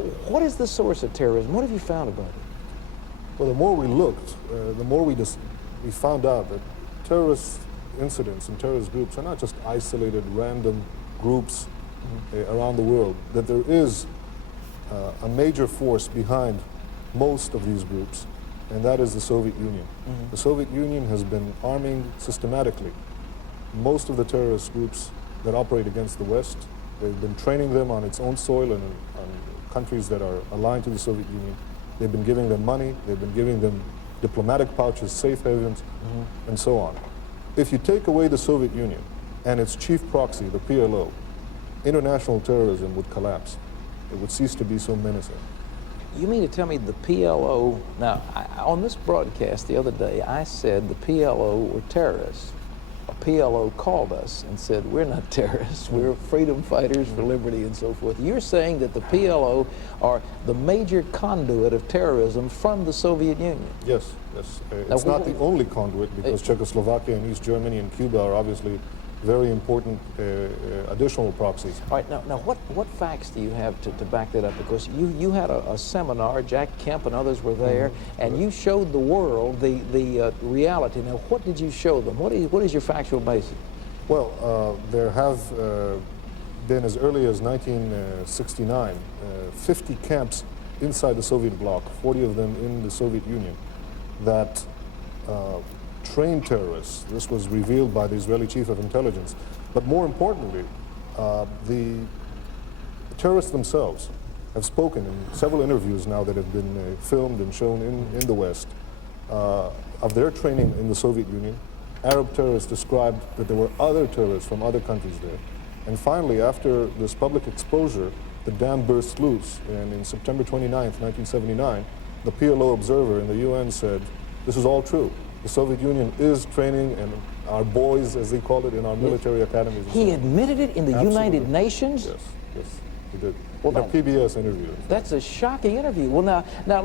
What is the source of terrorism? What have you found about it? Well, the more we looked, the more we found out that terrorist incidents and terrorist groups are not just isolated, random groups around the world, that there is a major force behind most of these groups, and that is the Soviet Union. The Soviet Union has been arming systematically most of the terrorist groups that operate against the West. They've been training them on its own soil and on countries that are aligned to the Soviet Union. They've been giving them money, they've been giving them diplomatic pouches, safe havens, and so on. If you take away the Soviet Union and its chief proxy, the PLO, international terrorism would collapse. It would cease to be so menacing. You mean to tell me the PLO, now, on this broadcast the other day, I said the PLO were terrorists. A PLO called us and said, we're not terrorists, we're freedom fighters for liberty and so forth. You're saying that the PLO are the major conduit of terrorism from the Soviet Union? Yes, yes. It's not the only conduit, because Czechoslovakia and East Germany and Cuba are obviously very important additional proxies. All right, now what facts do you have to back that up? Because you had a seminar, Jack Kemp and others were there, and you showed the world the reality. Now, what did you show them? What is your factual basis? Well, there have been, as early as 1969, 50 camps inside the Soviet bloc, 40 of them in the Soviet Union, that trained terrorists. This was revealed by the Israeli chief of intelligence. But more importantly, the terrorists themselves have spoken in several interviews now that have been filmed and shown in the West of their training in the Soviet Union. Arab terrorists described that there were other terrorists from other countries there. And finally, after this public exposure, the dam burst loose. And in September 29th, 1979, the PLO observer in the UN said, this is all true. The Soviet Union is training, and our boys, as they call it, in our military academies. He admitted it in the United Nations? Yes, yes, he did. Well, in a PBS interview. That's a shocking interview. Well, now let